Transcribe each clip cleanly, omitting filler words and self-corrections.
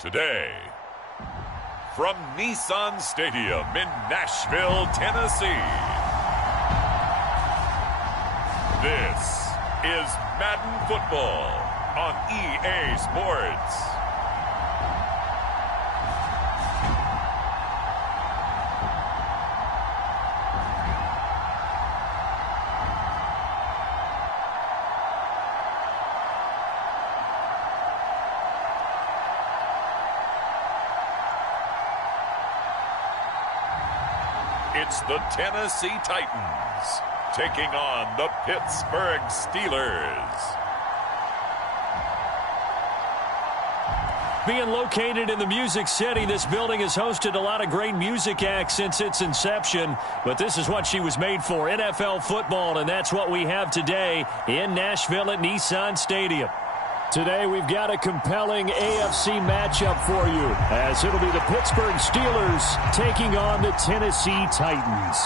Today, from Nissan Stadium in Nashville, Tennessee, this is Madden Football on EA Sports. It's the Tennessee Titans taking on the Pittsburgh Steelers. Being located in the Music City, this building has hosted a lot of great music acts since its inception, but this is what she was made for, NFL football, and that's what we have today in Nashville at Nissan Stadium. Today we've got a compelling AFC matchup for you, as it'll be the Pittsburgh Steelers taking on the Tennessee Titans.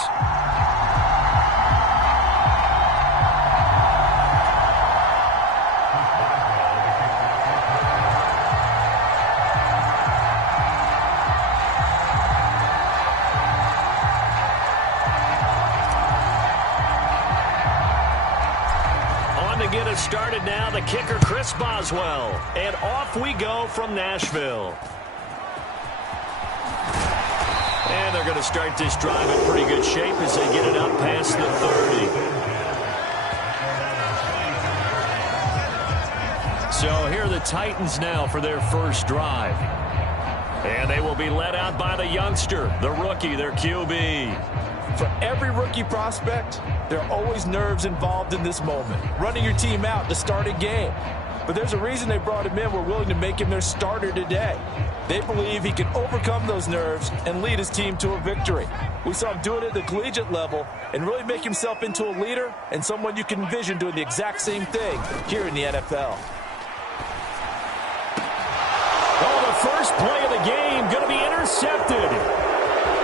Started now, the kicker Chris Boswell, and off we go from Nashville. And they're going to start this drive in pretty good shape as they get it up past the 30. So here are the Titans now for their first drive. And they will be led out by the youngster, the rookie, their QB. For every rookie prospect, there are always nerves involved in this moment. Running your team out to start a game. But there's a reason they brought him in. We're willing to make him their starter today. They believe he can overcome those nerves and lead his team to a victory. We saw him do it at the collegiate level and really make himself into a leader and someone you can envision doing the exact same thing here in the NFL. Oh, the first play of the game going to be intercepted.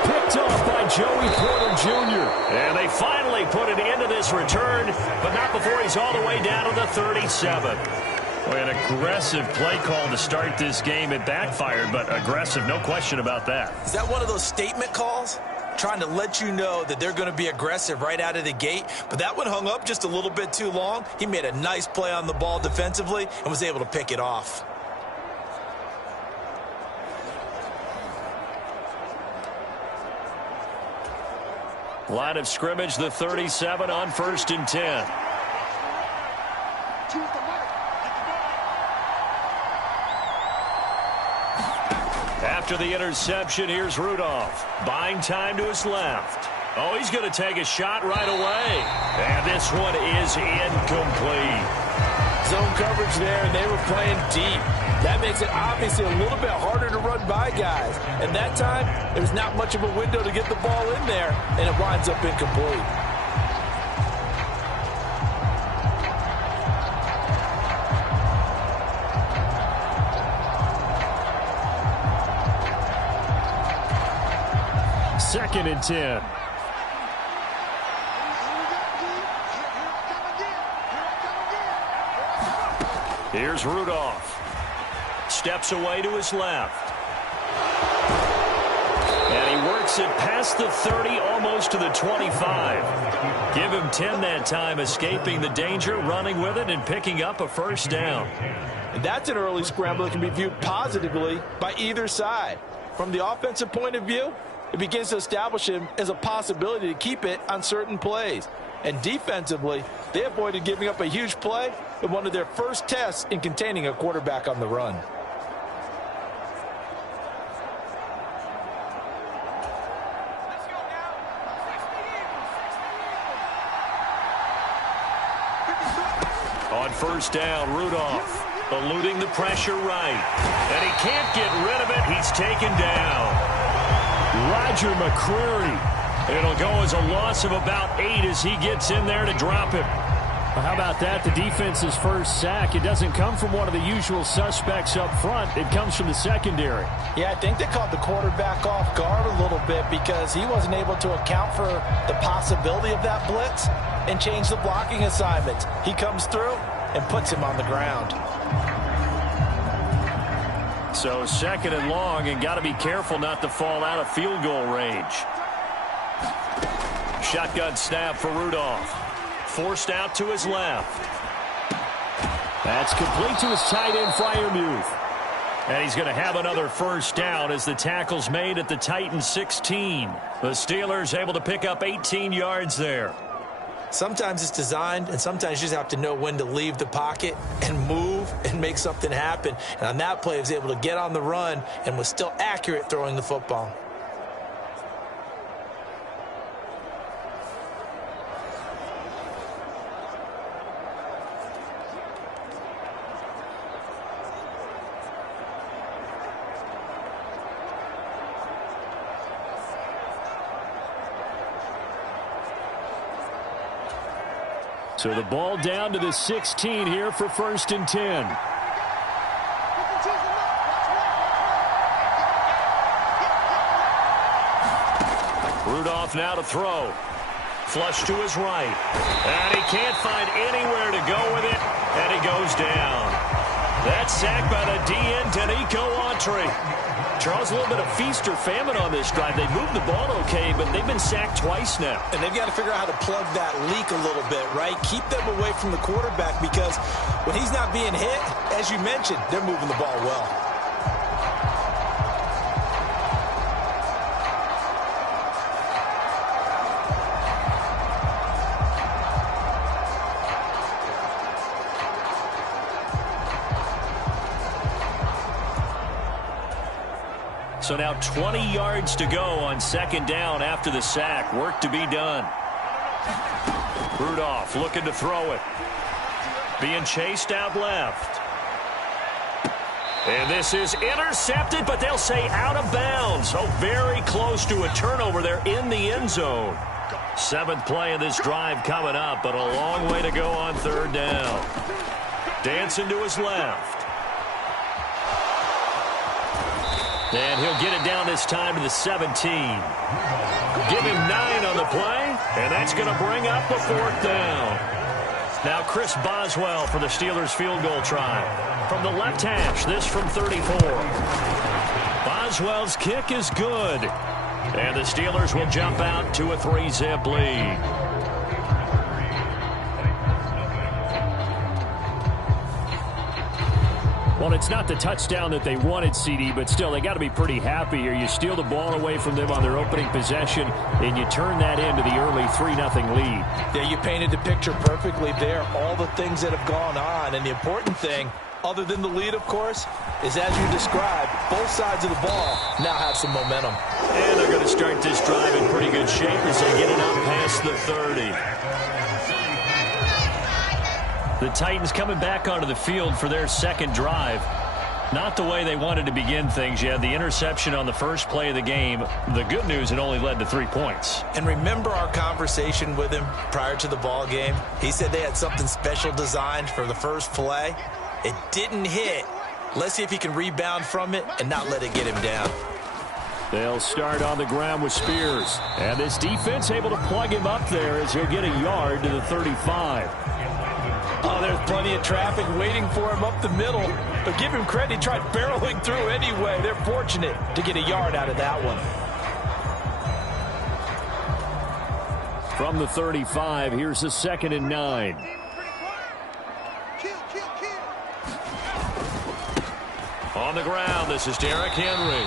Picked off by Joey Porter Jr. And they finally put an end to this return, but not before he's all the way down to the 37. Boy, an aggressive play call to start this game. It backfired, but aggressive, no question about that. Is that one of those statement calls? Trying to let you know that they're going to be aggressive right out of the gate, but that one hung up just a little bit too long. He made a nice play on the ball defensively and was able to pick it off. Line of scrimmage, the 37 on 1st and 10. After the interception, here's Rudolph. Buying time to his left. Oh, he's going to take a shot right away. And this one is incomplete. Zone coverage there, and they were playing deep. That makes it obviously a little bit harder to run by guys. And that time, there's not much of a window to get the ball in there, and it winds up incomplete. Second and 10. Here's Rudolph. Steps away to his left. And he works it past the 30, almost to the 25. Give him 10 that time, escaping the danger, running with it, and picking up a first down. And that's an early scramble that can be viewed positively by either side. From the offensive point of view, it begins to establish him as a possibility to keep it on certain plays. And defensively, they avoided giving up a huge play in one of their first tests in containing a quarterback on the run. On first down, Rudolph eluding the pressure right. And he can't get rid of it. He's taken down. Roger McCreary. It'll go as a loss of about 8 as he gets in there to drop him. Well, how about that? The defense's first sack. It doesn't come from one of the usual suspects up front. It comes from the secondary. Yeah, I think they caught the quarterback off guard a little bit because he wasn't able to account for the possibility of that blitz and change the blocking assignments. He comes through and puts him on the ground. So 2nd and long, and got to be careful not to fall out of field goal range. Shotgun snap for Rudolph. Forced out to his left. That's complete to his tight end, Freiermuth. And he's going to have another first down as the tackle's made at the Titans 16. The Steelers able to pick up 18 yards there. Sometimes it's designed, and sometimes you just have to know when to leave the pocket and move and make something happen. And on that play, he was able to get on the run and was still accurate throwing the football. So the ball down to the 16 here for 1st and 10. Rudolph now to throw. Flush to his right. And he can't find anywhere to go with it, and he goes down. That's sacked by the DN, Danico Autry. Charles, a little bit of feast or famine on this drive. They moved the ball okay, but they've been sacked twice now. And they've got to figure out how to plug that leak a little bit, right? Keep them away from the quarterback, because when he's not being hit, as you mentioned, they're moving the ball well. So now 20 yards to go on 2nd down after the sack. Work to be done. Rudolph looking to throw it. Being chased out left. And this is intercepted, but they'll say out of bounds. Oh, very close to a turnover there in the end zone. 7th play of this drive coming up, but a long way to go on 3rd down. Dancing to his left. And he'll get it down this time to the 17. Give him 9 on the play, and that's going to bring up a 4th down. Now Chris Boswell for the Steelers field goal try. From the left hash, this from 34. Boswell's kick is good. And the Steelers will jump out to a 3-zip lead. Well, it's not the touchdown that they wanted, CD, but still, they got to be pretty happy here. You steal the ball away from them on their opening possession, and you turn that into the early 3-0 lead. Yeah, you painted the picture perfectly there, all the things that have gone on. And the important thing, other than the lead, of course, is as you described, both sides of the ball now have some momentum. And they're going to start this drive in pretty good shape as they get it up past the 30. The Titans coming back onto the field for their 2nd drive. Not the way they wanted to begin things. You had the interception on the first play of the game. The good news, it only led to 3 points. And remember our conversation with him prior to the ball game? He said they had something special designed for the first play. It didn't hit. Let's see if he can rebound from it and not let it get him down. They'll start on the ground with Spears. And this defense able to plug him up there as he'll get a yard to the 35. Oh, there's plenty of traffic waiting for him up the middle. But give him credit, he tried barreling through anyway. They're fortunate to get a yard out of that one. From the 35, here's the 2nd and 9. On the ground, this is Derrick Henry.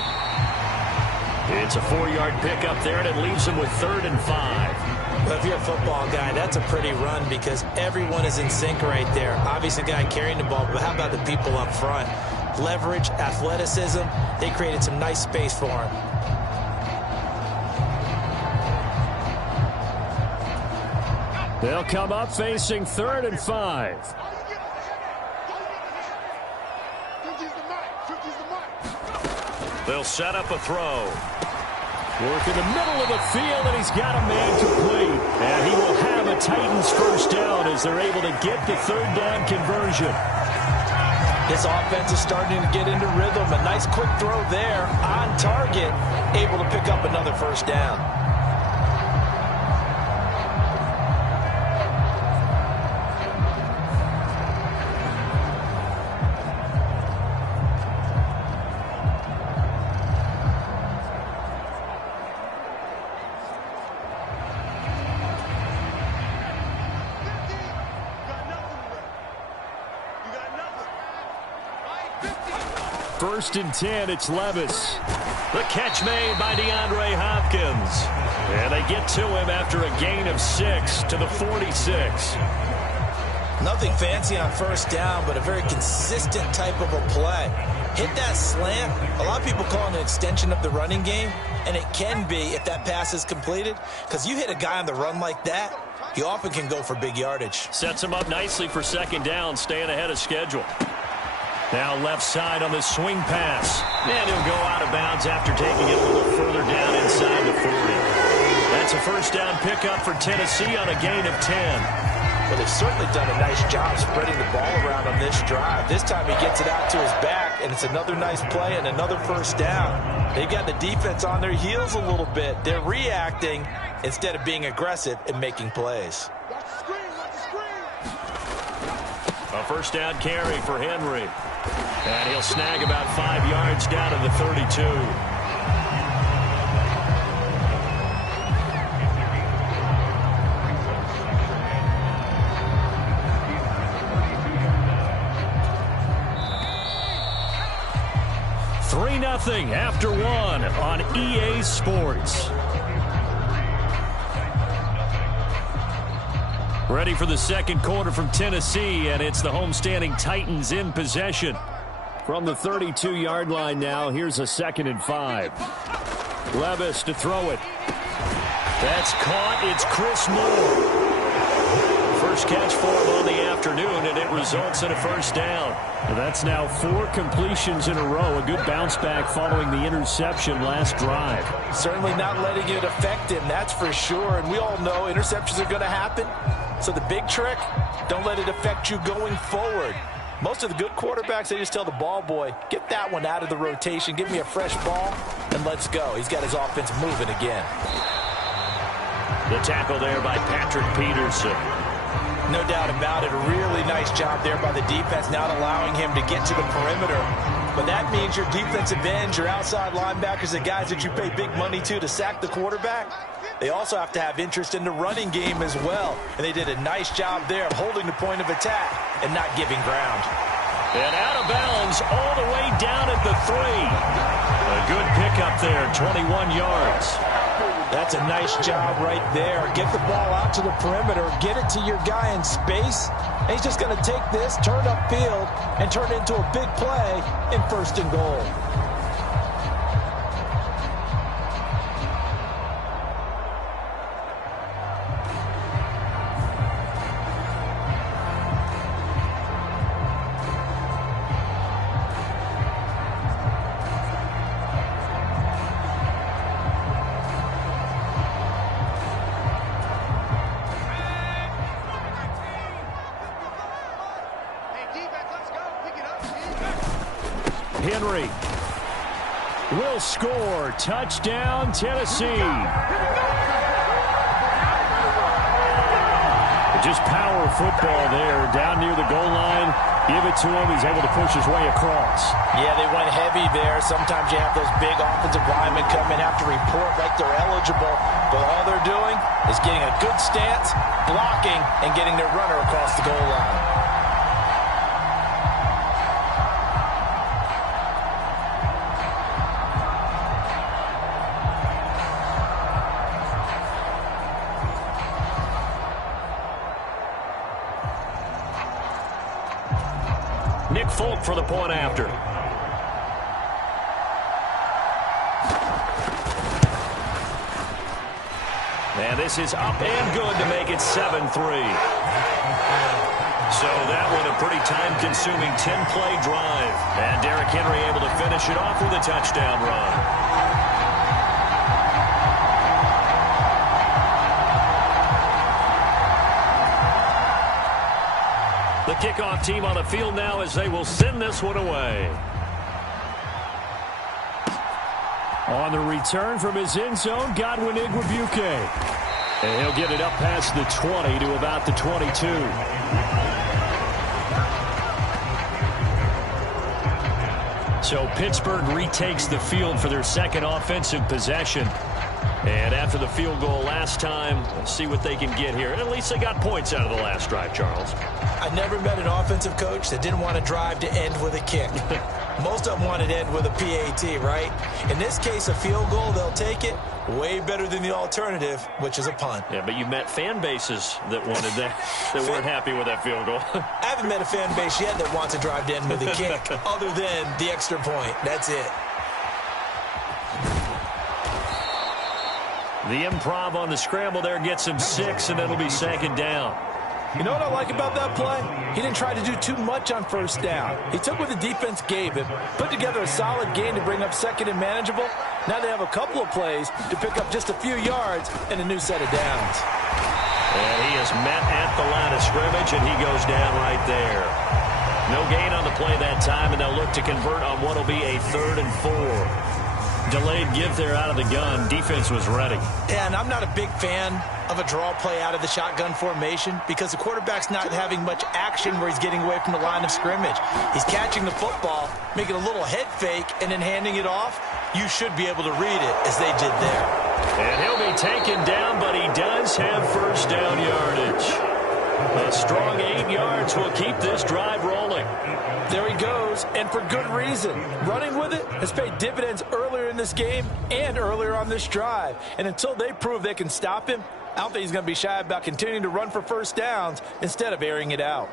It's a 4-yard pickup there, and it leaves him with 3rd and 5. Well, if you're a football guy, that's a pretty run because everyone is in sync right there. Obviously, the guy carrying the ball, but how about the people up front? Leverage, athleticism, they created some nice space for him. They'll come up facing 3rd and 5. They'll set up a throw. Work in the middle of the field, and he's got a man complete. And he will have a Titans first down as they're able to get the 3rd down conversion. This offense is starting to get into rhythm. A nice quick throw there on target, able to pick up another first down. 1st and 10. It's Levis. The catch made by DeAndre Hopkins. And they get to him after a gain of 6 to the 46. Nothing fancy on 1st down, but a very consistent type of a play. Hit that slant. A lot of people call it an extension of the running game, and it can be if that pass is completed, because you hit a guy on the run like that, he often can go for big yardage. Sets him up nicely for 2nd down, staying ahead of schedule. Now left side on the swing pass. And he'll go out of bounds after taking it a little further down inside the 40. That's a 1st down pickup for Tennessee on a gain of 10. Well, they've certainly done a nice job spreading the ball around on this drive. This time he gets it out to his back, and it's another nice play and another 1st down. They've got the defense on their heels a little bit. They're reacting instead of being aggressive and making plays. A 1st down carry for Henry. And he'll snag about 5 yards down to the 32. Nothing after 1 on EA Sports. Ready for the 2nd quarter from Tennessee, and it's the homestanding Titans in possession. From the 32-yard line now, here's a 2nd and 5. Levis to throw it. That's caught. It's Chris Moore. First catch for him on the afternoon, and it results in a 1st down. Well, that's now 4 completions in a row. A good bounce back following the interception last drive. Certainly not letting it affect him, that's for sure. And we all know interceptions are going to happen. So the big trick, don't let it affect you going forward. Most of the good quarterbacks, they just tell the ball boy, get that one out of the rotation, give me a fresh ball, and let's go. He's got his offense moving again. The tackle there by Patrick Peterson. No doubt about it. A really nice job there by the defense, not allowing him to get to the perimeter. But that means your defensive ends, your outside linebackers, the guys that you pay big money to sack the quarterback, they also have to have interest in the running game as well. And they did a nice job there of holding the point of attack and not giving ground. And out of bounds all the way down at the 3. A good pickup there, 21 yards. That's a nice job right there. Get the ball out to the perimeter, get it to your guy in space, and he's just going to take this, turn upfield, and turn it into a big play in 1st and goal. Henry will score. Touchdown, Tennessee. Just power football there. Down near the goal line. Give it to him. He's able to push his way across. Yeah, they went heavy there. Sometimes you have those big offensive linemen come in, have to report like they're eligible. But all they're doing is getting a good stance, blocking, and getting their runner across the goal line. Nick Folk for the point after. And this is up and good to make it 7-3. So that one a pretty time-consuming 10-play drive. And Derrick Henry able to finish it off with a touchdown run. The kickoff team on the field now as they will send this one away. On the return from his end zone, Godwin Igwebuike. And he'll get it up past the 20 to about the 22. So Pittsburgh retakes the field for their second offensive possession. And after the field goal last time, we'll see what they can get here. At least they got points out of the last drive, Charles. I never met an offensive coach that didn't want to drive to end with a kick. Most of them wanted to end with a PAT, right? In this case, a field goal, they'll take it. Way better than the alternative, which is a punt. Yeah, but you met fan bases that wanted that, that weren't happy with that field goal. I haven't met a fan base yet that wants to drive to end with a kick other than the extra point. That's it. The improv on the scramble there gets him 6, and it'll be second down. You know what I like about that play? He didn't try to do too much on first down. He took what the defense gave him, put together a solid game to bring up second and manageable. Now they have a couple of plays to pick up just a few yards and a new set of downs. And he is met at the line of scrimmage, and he goes down right there. No gain on the play that time, and they'll look to convert on what will be a 3rd and 4. Delayed give there out of the gun. Defense was ready. Yeah, and I'm not a big fan of a draw play out of the shotgun formation because the quarterback's not having much action where he's getting away from the line of scrimmage. He's catching the football, making a little head fake, and then handing it off. You should be able to read it as they did there. And he'll be taken down, but he does have first down yardage. A strong 8 yards will keep this drive rolling. There he goes, and for good reason. Running with it has paid dividends earlier in this game and earlier on this drive. And until they prove they can stop him, I don't think he's going to be shy about continuing to run for first downs instead of airing it out.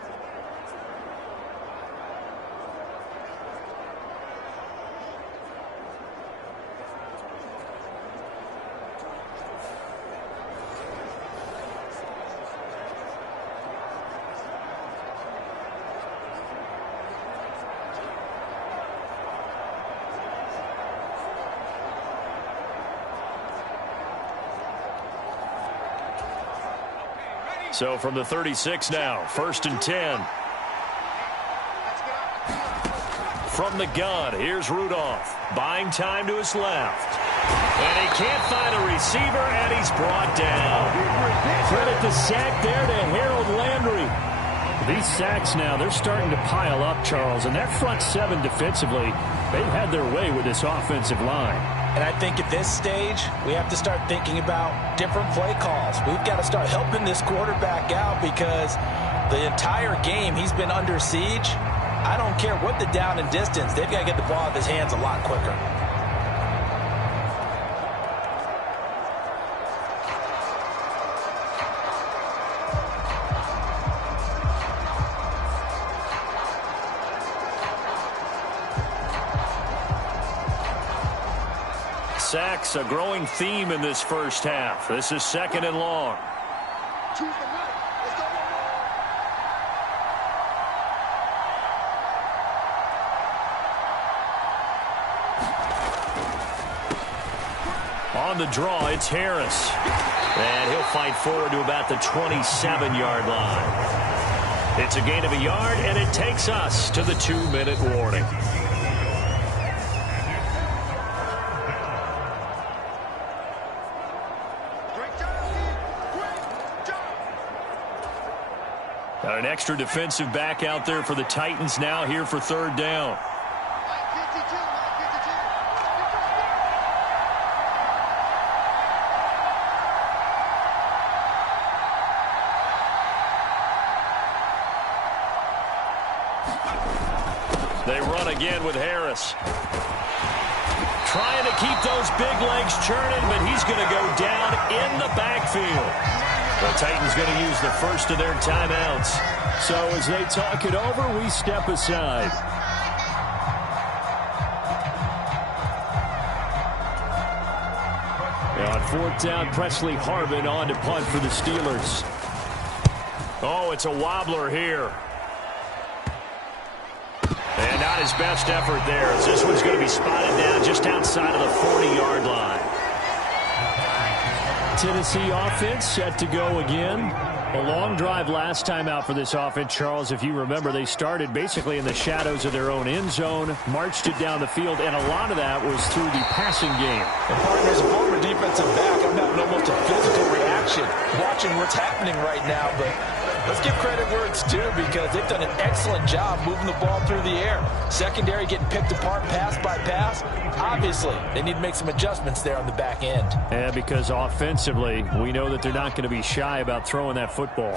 So from the 36 now, 1st and 10. From the gun, here's Rudolph. Buying time to his left. And he can't find a receiver, and he's brought down. Credit the sack there to Harold Landry. These sacks now, they're starting to pile up, Charles. And that front 7 defensively, they've had their way with this offensive line. And I think at this stage, we have to start thinking about different play calls. We've got to start helping this quarterback out because the entire game he's been under siege. I don't care what the down and distance. They've got to get the ball out of his hands a lot quicker. Sacks, a growing theme in this first half. This is 2nd and long. On the draw, it's Harris. And he'll fight forward to about the 27-yard line. It's a gain of a yard, and it takes us to the 2-minute warning. Got an extra defensive back out there for the Titans now here for 3rd down. They run again with Harris. Trying to keep those big legs churning, but he's going to go down in the backfield. The Titans going to use the first of their timeouts. So as they talk it over, we step aside. Now on 4th down, Presley Harvin on to punt for the Steelers. Oh, it's a wobbler here. And not his best effort there, as this one's going to be spotted down just outside of the 40-yard line. Tennessee offense set to go again. A long drive last time out for this offense, Charles. If you remember, they started basically in the shadows of their own end zone, marched it down the field, and a lot of that was through the passing game. And partner, as a former defensive back, I'm having almost a physical reaction watching what's happening right now. But Let's give credit where it's due because they've done an excellent job moving the ball through the air. Secondary getting picked apart pass by pass. Obviously, they need to make some adjustments there on the back end. Yeah, because offensively, we know that they're not going to be shy about throwing that football.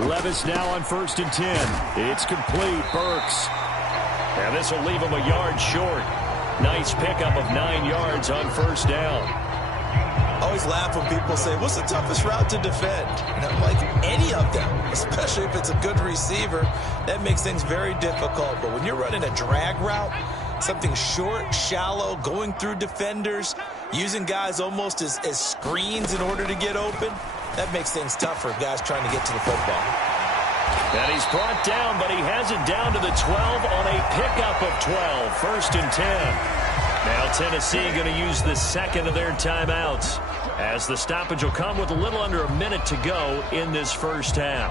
Levis now on 1st and 10. It's complete. Burks. And this will leave him a yard short. Nice pickup of 9 yards on 1st down. I always laugh when people say, what's the toughest route to defend? And I'm like, any of them, especially if it's a good receiver. That makes things very difficult. But when you're running a drag route, something short, shallow, going through defenders, using guys almost as screens in order to get open, that makes things tough for guys trying to get to the football. And he's brought down, but he has it down to the 12 on a pickup of 12. 1st and 10. Now Tennessee going to use the second of their timeouts, as the stoppage will come with a little under a minute to go in this first half.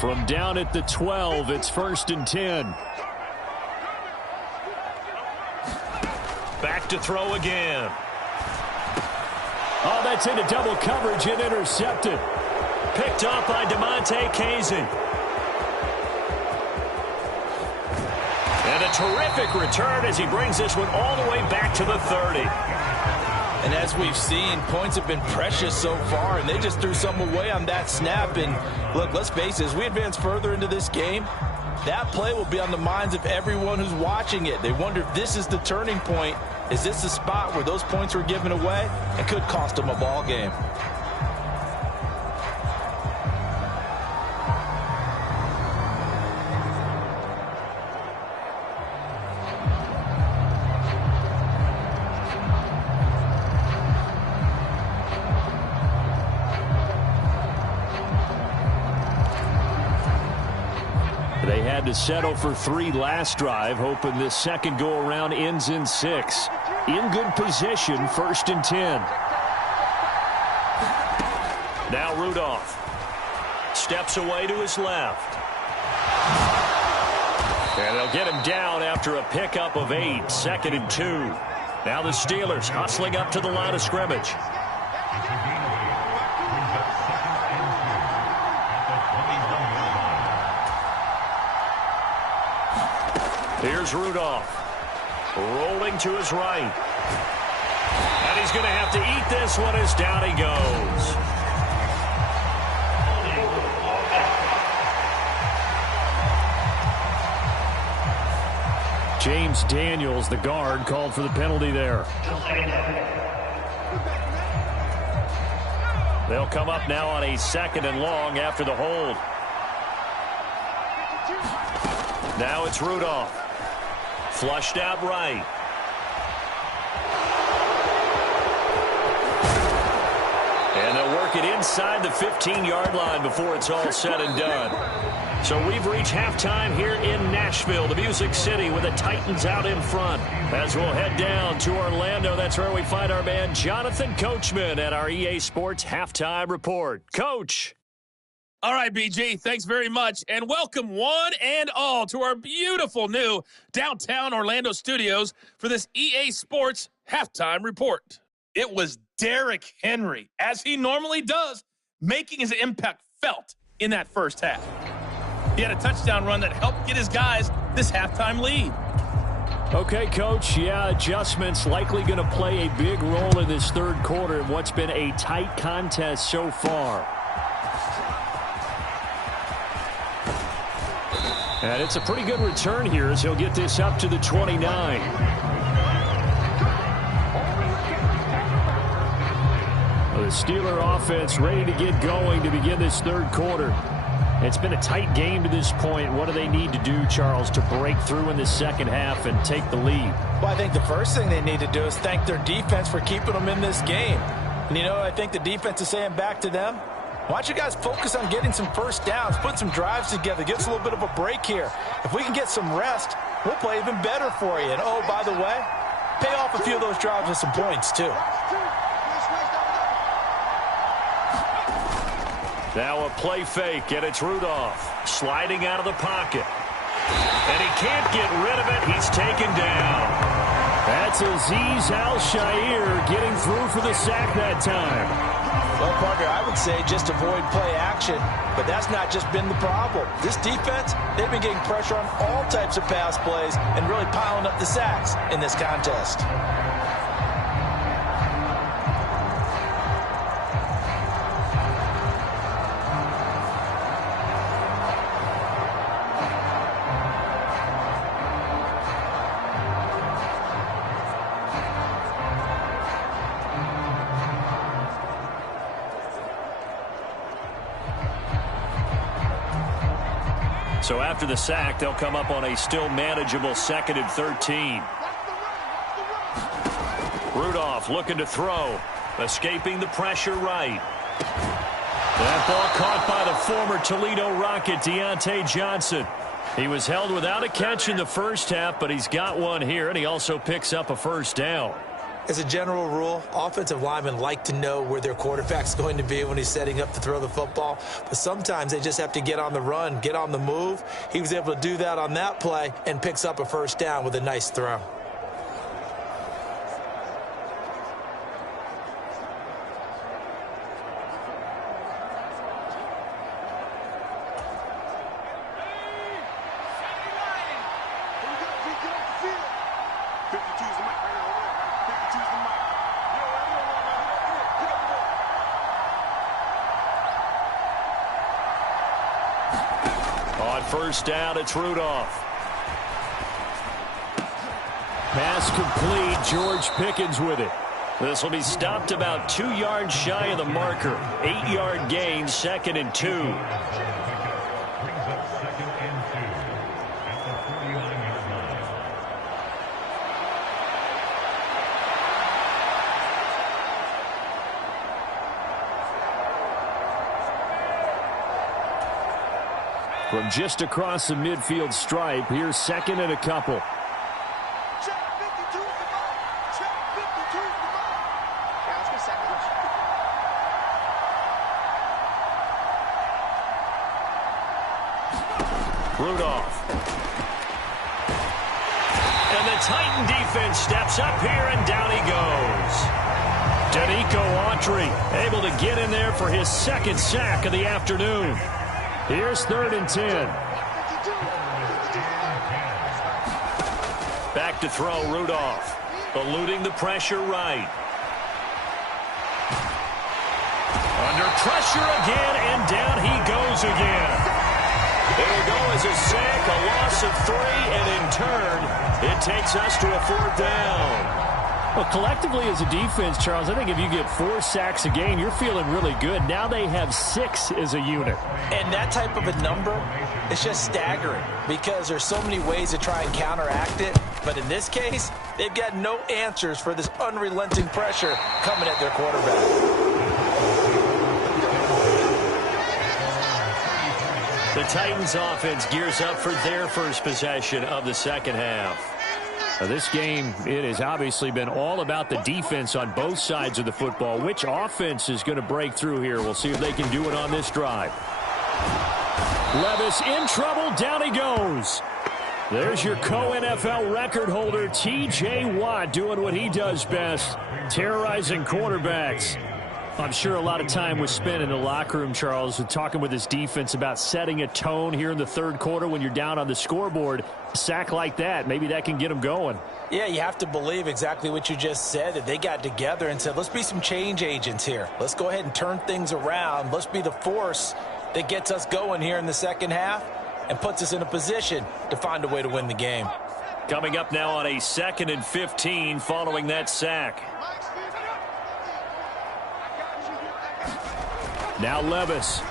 From down at the 12, it's 1st and 10. Back to throw again. Oh, that's into double coverage and intercepted. Picked off by DeMonte Kazin. And a terrific return as he brings this one all the way back to the 30. And as we've seen, points have been precious so far, and they just threw some away on that snap. And look, let's face it, as we advance further into this game, that play will be on the minds of everyone who's watching it. They wonder if this is the turning point. Is this the spot where those points were given away? It could cost them a ball game. They had to settle for 3 last drive, hoping this second go-around ends in 6. In good position, 1st and 10. Now Rudolph steps away to his left. And they'll get him down after a pickup of 8, 2nd and 2. Now the Steelers hustling up to the line of scrimmage. Here's Rudolph, rolling to his right. And he's going to have to eat this one as down he goes. James Daniels, the guard, called for the penalty there. They'll come up now on a 2nd and long after the hold. Now it's Rudolph. Flushed out right. And they'll work it inside the 15-yard line before it's all said and done. So we've reached halftime here in Nashville, the Music City, with the Titans out in front. As we'll head down to Orlando, that's where we find our man Jonathan Coachman at our EA Sports Halftime Report. Coach. All right, BG, thanks very much, and welcome one and all to our beautiful new downtown Orlando studios for this EA Sports Halftime Report. It was Derrick Henry, as he normally does, making his impact felt in that first half. He had a touchdown run that helped get his guys this halftime lead. Okay, Coach, yeah, adjustments likely going to play a big role in this third quarter in what's been a tight contest so far. And it's a pretty good return here as he'll get this up to the 29. The Steeler offense ready to get going to begin this third quarter. It's been a tight game to this point. What do they need to do, Charles, to break through in the second half and take the lead? Well, I think the first thing they need to do is thank their defense for keeping them in this game. And, you know, I think the defense is saying back to them, why don't you guys focus on getting some first downs, put some drives together, give us a little bit of a break here. If we can get some rest, we'll play even better for you. And, oh, by the way, pay off a few of those drives with some points, too. Now a play fake, and it's Rudolph sliding out of the pocket. And he can't get rid of it. He's taken down. That's Azeez Al-Shaair getting through for the sack that time. Well, partner, I would say just avoid play action, but that's not just been the problem. This defense, they've been getting pressure on all types of pass plays and really piling up the sacks in this contest. So after the sack, they'll come up on a still manageable 2nd and 13. Rudolph looking to throw. Escaping the pressure right. That ball caught by the former Toledo Rocket, Deontay Johnson. He was held without a catch in the first half, but he's got one here, and he also picks up a first down. As a general rule, offensive linemen like to know where their quarterback's going to be when he's setting up to throw the football. But sometimes they just have to get on the run, get on the move. He was able to do that on that play and picks up a first down with a nice throw. On first down, it's Rudolph. Pass complete. George Pickens with it. This will be stopped about 2 yards shy of the marker. 8-yard gain, 2nd and 2. From just across the midfield stripe, here's 2nd and a couple. Rudolph. And the Titan defense steps up here, and down he goes. Danico Autry able to get in there for his 2nd sack of the afternoon. Here's 3rd and 10. Back to throw, Rudolph. Eluding the pressure right. Under pressure again, and down he goes again. It'll go as a sack, a loss of 3, and in turn, it takes us to a 4th down. Well, collectively as a defense, Charles, I think if you get 4 sacks a game, you're feeling really good. Now they have 6 as a unit. And that type of a number, it's just staggering because there's so many ways to try and counteract it. But in this case, they've got no answers for this unrelenting pressure coming at their quarterback. The Titans offense gears up for their first possession of the 2nd half. Now, this game, it has obviously been all about the defense on both sides of the football. Which offense is going to break through here? We'll see if they can do it on this drive. Levis in trouble. Down he goes. There's your co-NFL record holder, T.J. Watt, doing what he does best, terrorizing quarterbacks. I'm sure a lot of time was spent in the locker room, Charles, talking with his defense about setting a tone here in the 3rd quarter when you're down on the scoreboard. A sack like that, maybe that can get them going. Yeah, you have to believe exactly what you just said, that they got together and said, let's be some change agents here. Let's go ahead and turn things around. Let's be the force that gets us going here in the 2nd half and puts us in a position to find a way to win the game. Coming up now on a 2nd and 15 following that sack. Now Levis.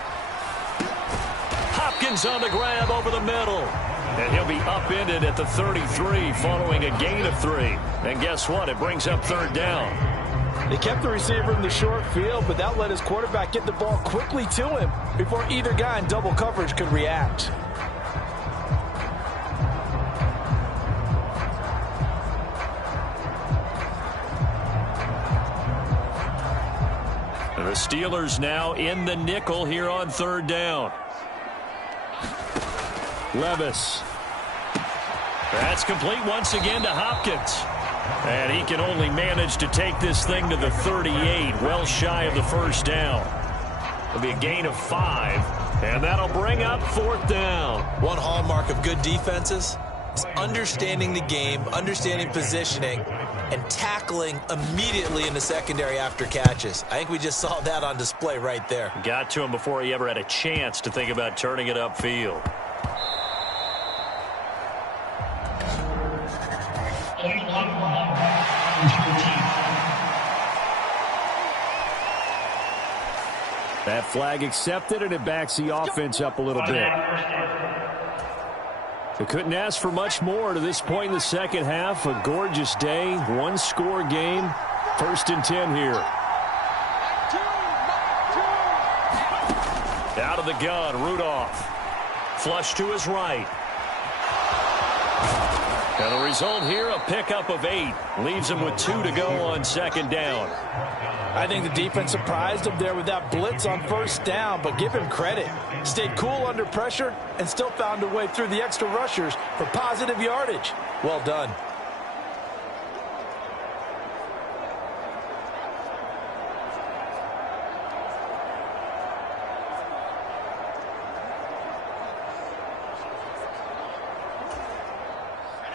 Hopkins on the grab over the middle. And he'll be upended at the 33 following a gain of 3. And guess what? It brings up 3rd down. They kept the receiver in the short field, but that let his quarterback get the ball quickly to him before either guy in double coverage could react. The Steelers now in the nickel here on 3rd down. Levis. That's complete once again to Hopkins. And he can only manage to take this thing to the 38, well shy of the first down. It'll be a gain of 5, and that'll bring up 4th down. One hallmark of good defenses is understanding the game, understanding positioning, and tackling immediately in the secondary after catches. I think we just saw that on display right there. Got to him before he ever had a chance to think about turning it upfield. That flag accepted, and it backs the offense up a little bit. They couldn't ask for much more to this point in the second half. A gorgeous day, one-score game. 1st and 10 here. Out of the gun, Rudolph. Flush to his right. And the result here, a pickup of 8. Leaves him with 2 to go on 2nd down. I think the defense surprised him there with that blitz on 1st down, but give him credit. Stayed cool under pressure and still found a way through the extra rushers for positive yardage. Well done.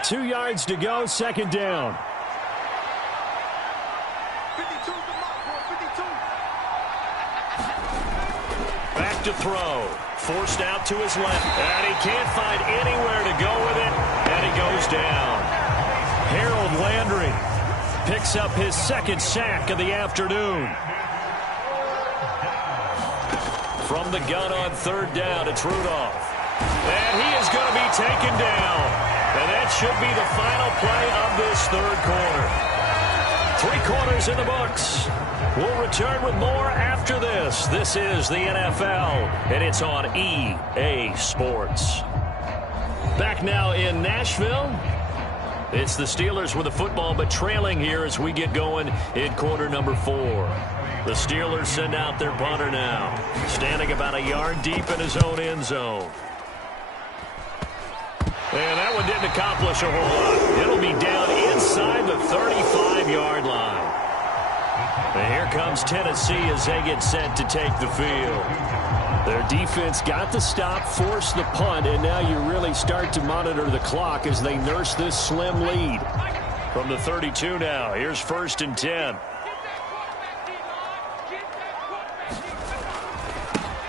Two yards to go, 2nd down. Back to throw. Forced out to his left. And he can't find anywhere to go with it. And he goes down. Harold Landry picks up his 2nd sack of the afternoon. From the gun on 3rd down, it's Rudolph. And he is going to be taken down. And that should be the final play of this 3rd quarter. 3 quarters in the books. We'll return with more after this. This is the NFL, and it's on EA Sports. Back now in Nashville. It's the Steelers with the football, but trailing here as we get going in quarter number 4. The Steelers send out their punter now, standing about a yard deep in his own end zone. And that one didn't accomplish a whole lot. It'll be down inside the 35-yard line. And here comes Tennessee as they get set to take the field. Their defense got the stop, forced the punt, and now you really start to monitor the clock as they nurse this slim lead. From the 32 now, here's 1st and 10.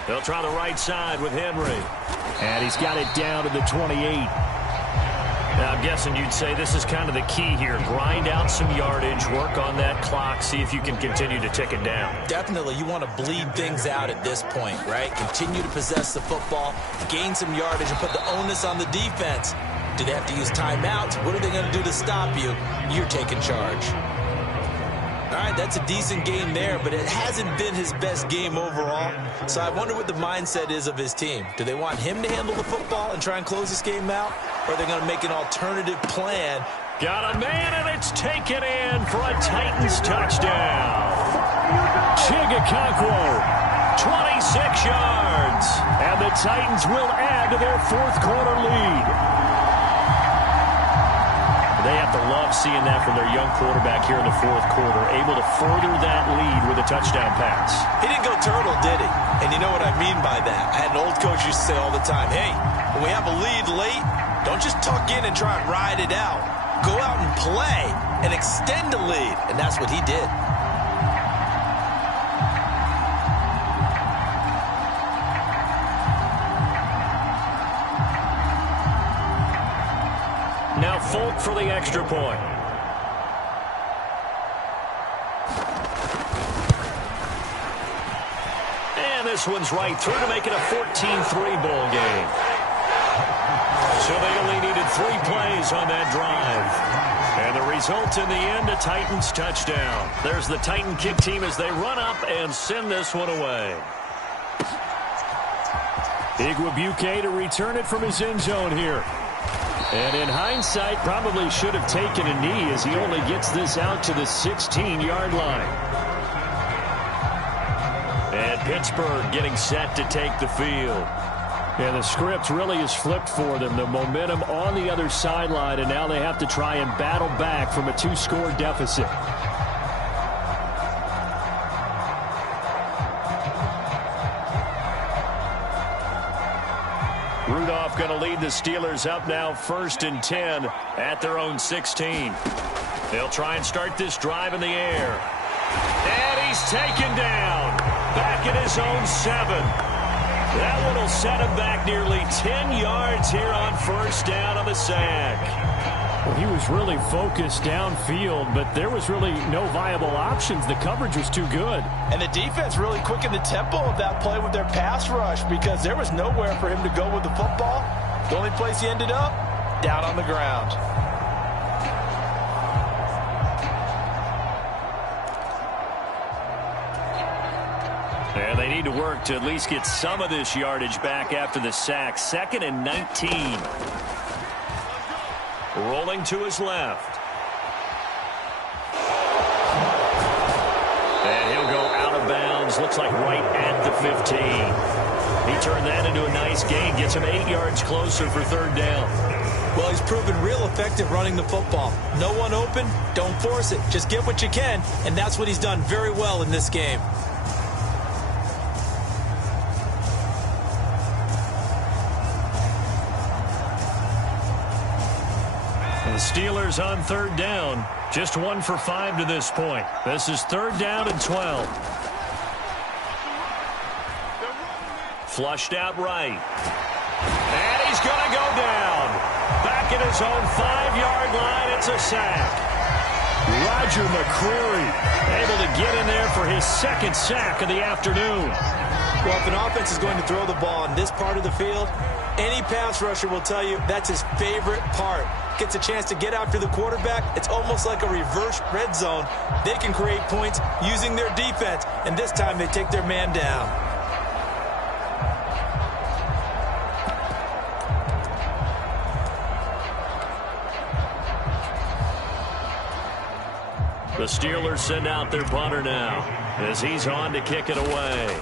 They'll try the right side with Henry. And he's got it down to the 28. Now, I'm guessing you'd say this is kind of the key here. Grind out some yardage, work on that clock, see if you can continue to tick it down. Definitely, you want to bleed things out at this point, right? Continue to possess the football, gain some yardage, and put the onus on the defense. Do they have to use timeouts? What are they going to do to stop you? You're taking charge. All right, that's a decent game there, but it hasn't been his best game overall. So I wonder what the mindset is of his team. Do they want him to handle the football and try and close this game out? Or are they going to make an alternative plan? Got a man, and it's taken in for a Titans touchdown. Chigakonkwo, 26 yards. And the Titans will add to their 4th quarter lead. They have to love seeing that from their young quarterback here in the 4th quarter, able to further that lead with a touchdown pass. He didn't go turtle, did he? And you know what I mean by that. I had an old coach used to say all the time, hey, when we have a lead late, don't just tuck in and try and ride it out. Go out and play and extend the lead. And that's what he did. Now Folk for the extra point. And this one's right through to make it a 14-3 ball game. So they only needed 3 plays on that drive. And the result in the end, a Titans touchdown. There's the Titan kick team as they run up and send this one away. Igwebuike to return it from his end zone here. And in hindsight, probably should have taken a knee as he only gets this out to the 16-yard line. And Pittsburgh getting set to take the field. Yeah, the script really is flipped for them. The momentum on the other sideline, and now they have to try and battle back from a 2-score deficit. Rudolph going to lead the Steelers up now 1st and 10 at their own 16. They'll try and start this drive in the air. And he's taken down. Back at his own 7. That one will set him back nearly 10 yards here on 1st down on the sack. Well, he was really focused downfield, but there was really no viable options. The coverage was too good. And the defense really quickened the tempo of that play with their pass rush because there was nowhere for him to go with the football. The only place he ended up, down on the ground. And they need to work to at least get some of this yardage back after the sack. 2nd and 19. Rolling to his left. And he'll go out of bounds. Looks like right at the 15. He turned that into a nice gain. Gets him 8 yards closer for 3rd down. Well, he's proven real effective running the football. No one open, don't force it. Just get what you can, and that's what he's done very well in this game. The Steelers on 3rd down. Just 1 for 5 to this point. This is 3rd down and 12. Flushed out right. And he's going to go down. Back at his own 5-yard line. It's a sack. Roger McCreary able to get in there for his 2nd sack of the afternoon. Well, if an offense is going to throw the ball in this part of the field, any pass rusher will tell you that's his favorite part. Gets a chance to get after the quarterback. It's almost like a reverse red zone. They can create points using their defense, and this time they take their man down. The Steelers send out their punter now as he's on to kick it away.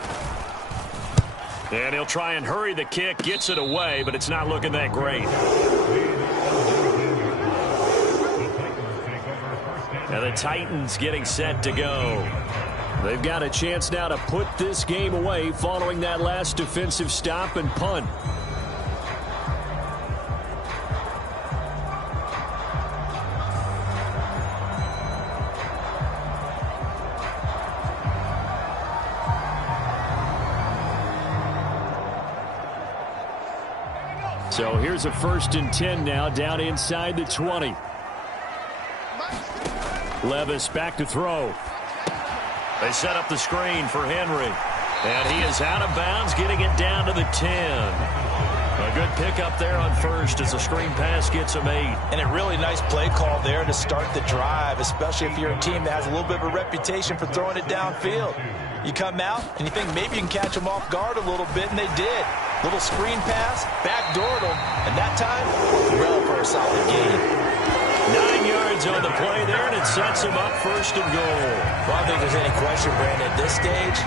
And he'll try and hurry the kick, gets it away, but it's not looking that great. Now the Titans getting set to go. They've got a chance now to put this game away following that last defensive stop and punt. So here's a 1st and 10 now, down inside the 20. Levis back to throw. They set up the screen for Henry. And he is out of bounds, getting it down to the 10. A good pickup there on 1st as the screen pass gets him 8. And a really nice play call there to start the drive, especially if you're a team that has a little bit of a reputation for throwing it downfield. You come out and you think maybe you can catch them off guard a little bit, and they did. Little screen pass, backdoored them, and that time, well for a solid gain. 9 yards on the play there, and it sets him up 1st and goal. Well, I don't think there's any question, Brandon, at this stage,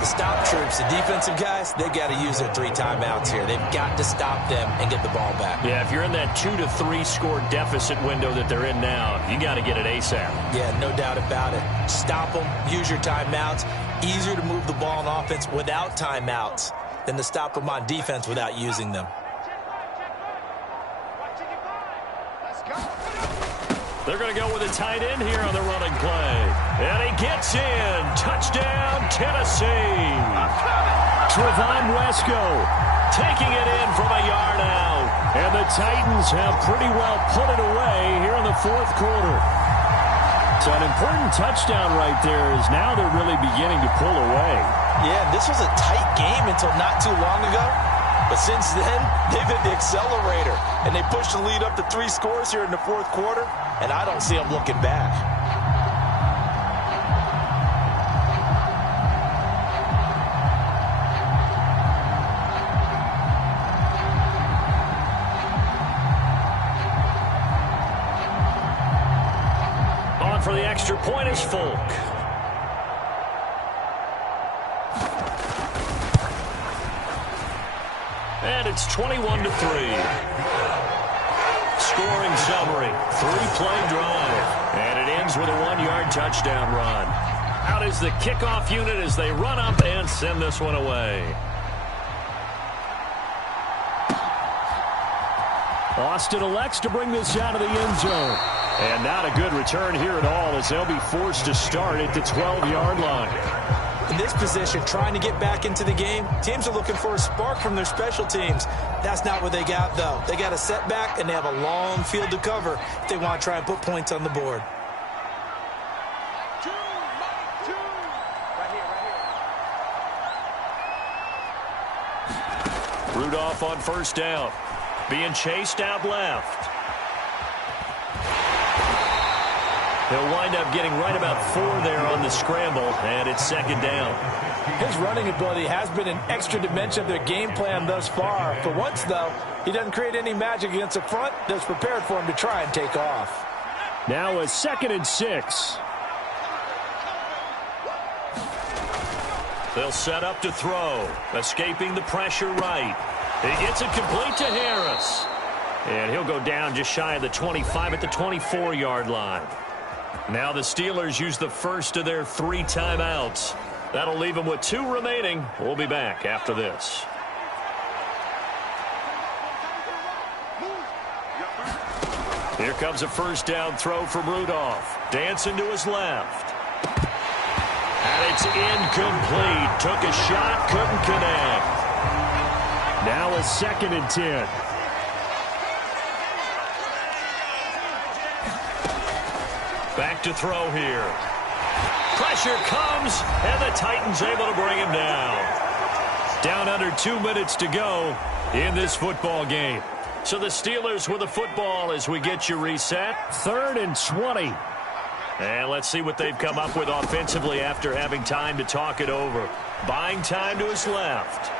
the stop troops, the defensive guys, they got to use their 3 timeouts here. They've got to stop them and get the ball back. Yeah, if you're in that 2 to 3 score deficit window that they're in now, you got to get it ASAP. Yeah, no doubt about it. Stop them, use your timeouts. Easier to move the ball on offense without timeouts than to stop them on defense without using them. They're going to go with a tight end here on the running play. And he gets in. Touchdown, Tennessee. Trevon Wesco Taking it in from a yard out. And the Titans have pretty well put it away here in the 4th quarter. So an important touchdown right there is now they're really beginning to pull away. Yeah, this was a tight game until not too long ago. But since then, they've hit the accelerator. And they pushed the lead up to 3 scores here in the 4th quarter. And I don't see them looking back. On for the extra point is Folk. it's 21-3. Scoring summary, 3-play drive. And it ends with a 1-yard touchdown run. Out is the kickoff unit as they run up and send this one away. Austin elects to bring this out of the end zone. And not a good return here at all as they'll be forced to start at the 12-yard line. In this position, trying to get back into the game, teams are looking for a spark from their special teams. That's not what they got, though. They got a setback, and they have a long field to cover if they want to try and put points on the board. Rudolph on first down. Being chased out left. He'll wind up getting right about 4 there on the scramble, and it's second down. His running ability has been an extra dimension of their game plan thus far. For once, though, he doesn't create any magic against the front that's prepared for him to try and take off. Now a 2nd and 6. They'll set up to throw, escaping the pressure right. He gets it complete to Harris. And he'll go down just shy of the 25 at the 24-yard line. Now the Steelers use the first of their 3 timeouts. That'll leave them with 2 remaining. We'll be back after this. Here comes a first down throw from Rudolph. Dancing to his left. And it's incomplete. Took a shot, couldn't connect. Now a 2nd and 10. Back to throw here. Pressure comes, and the Titans able to bring him down. Down under 2 minutes to go in this football game. So the Steelers with the football as we get you reset. 3rd and 20. And let's see what they've come up with offensively after having time to talk it over. Buying time to his left.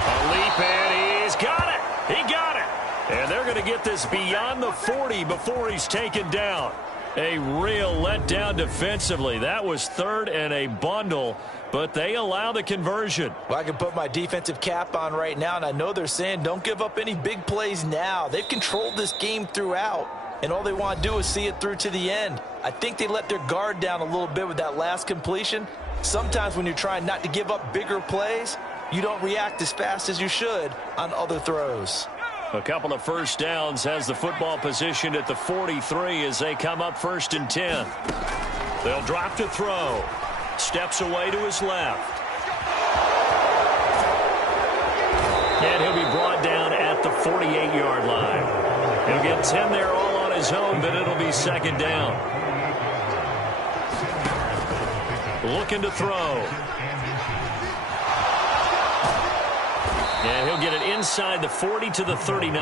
A leap, and he's got it. He got it. And they're going to get this beyond the 40 before he's taken down. A real letdown defensively. That was 3rd and a bundle, but they allow the conversion. Well, I can put my defensive cap on right now, and I know they're saying don't give up any big plays now. They've controlled this game throughout, and all they want to do is see it through to the end. I think they let their guard down a little bit with that last completion. Sometimes when you're trying not to give up bigger plays, you don't react as fast as you should on other throws. A couple of first downs has the football positioned at the 43 as they come up 1st and 10. They'll drop to throw. Steps away to his left. And he'll be brought down at the 48-yard line. He'll get 10 there all on his own, but it'll be 2nd down. Looking to throw. And he'll get it inside the 40 to the 39.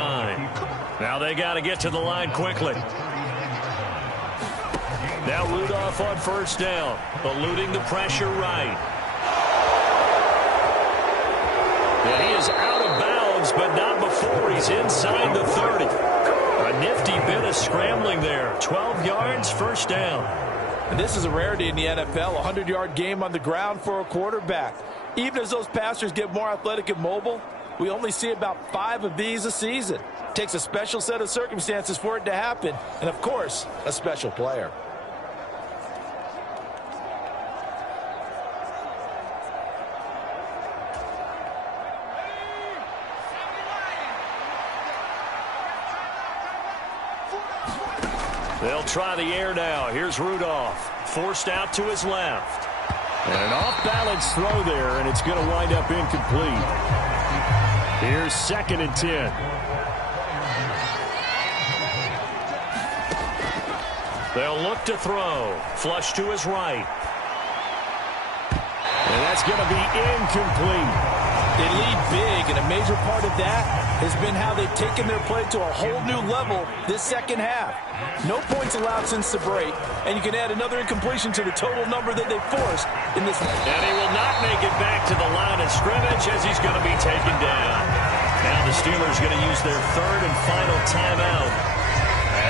Now they got to get to the line quickly. Now Rudolph on first down, eluding the pressure right. And he is out of bounds, but not before he's inside the 30. A nifty bit of scrambling there. 12 yards, first down. And this is a rarity in the NFL, a 100-yard game on the ground for a quarterback. Even as those passers get more athletic and mobile, we only see about 5 of these a season. It takes a special set of circumstances for it to happen, and of course, a special player. They'll try the air now. Here's Rudolph. Forced out to his left. And an off-balance throw there, and it's going to wind up incomplete. Here's 2nd and 10. They'll look to throw. Flush to his right. And that's going to be incomplete. They lead big, and a major part of that has been how they've taken their play to a whole new level this second half. No points allowed since the break, and you can add another incompletion to the total number that they forced in this one. And he will not make it back to the line of scrimmage as he's going to be taken down. Now the Steelers going to use their 3rd and final timeout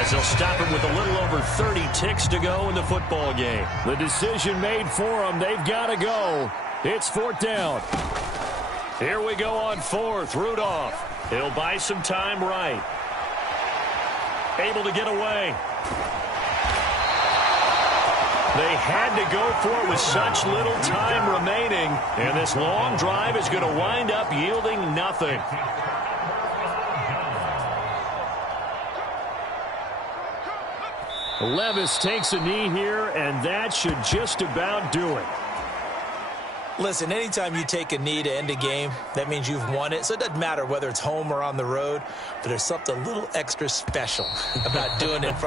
as they'll stop it with a little over 30 ticks to go in the football game. The decision made for them. They've got to go. It's 4th down. Here we go on fourth. Rudolph. He'll buy some time right. Able to get away. They had to go for it with such little time remaining. And this long drive is going to wind up yielding nothing. Levis takes a knee here, and that should just about do it. Listen, anytime you take a knee to end a game, that means you've won it. So it doesn't matter whether it's home or on the road, but there's something a little extra special about doing it in front